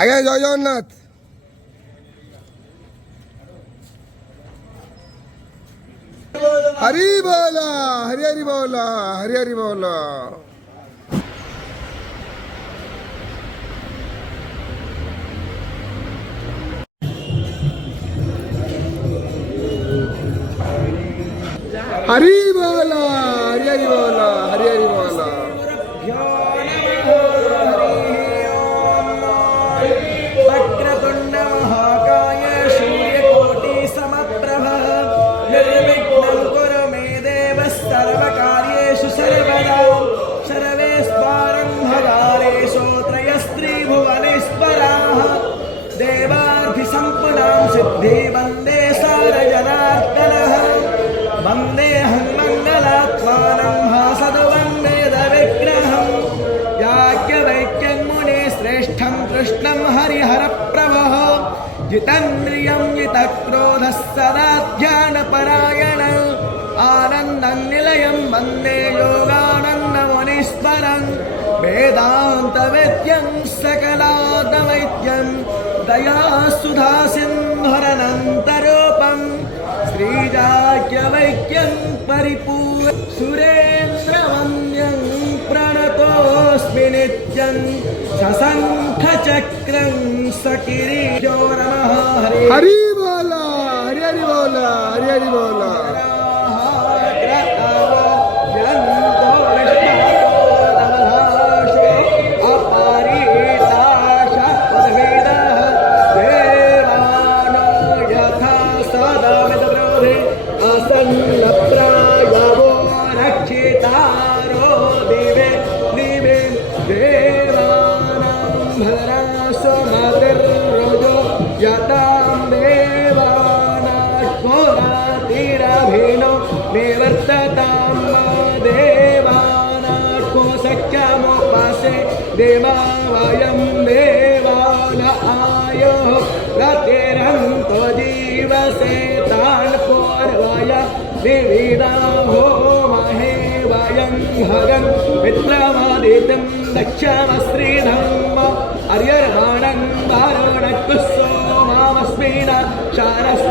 ଆଜ୍ଞା ଜୟ ଜଗନ୍ନାଥ। हरी बोला हरी हरी बोला हरी हरी बोला। हरी बोला हरी हरी बोला हरी हरी बोला। वक्रतुंड महाकाय सूर्यकोटि समप्रभ निर्विघ्नं कुरु मे देव सर्वकार्येषु सर्वदा सर्वेस्वारं भगारेषु त्रयस्त्रिभुवनेश्वराः देवार्थिसम्पदां सिद्धि वन्दे सारजनार्दनः वन्देऽहं मङ्गलात्मानं हासद्वन्देदविग्रहं याज्ञवल्क्यं मुनिश्रेष्ठं कृष्णं हरिहरप्रभः जितेन्द्रियं जितक्रोधः सदा ध्यानपरायणः आनन्दं निलयं वन्दे योगानन्दमुनीश्वरं वेदान्तवेद्यं सकलादवैद्यं दयासुधासिन्धुरनन्तरूपं श्रीजाज्ञवल्क्यं परिपूर्ण सुरेन्द्रवन्द्यं प्रणतोऽस्मि नित्यं सशङ्खचक्रं सकिरीटो नमः हरी बोला हरी हरी बोला हरी हरी बोला। निवर्ततां देवानाको सख्यमुपासे देवा वयं देवान आयो प्रतिरन्तो जीवसे तान् पूर्वय विविधा होमहे वयं भगं मित्रमादितं दक्षमश्रीधम्म अर्यर्वाणं वारुणकुस्सो मामस्मिन् शारस्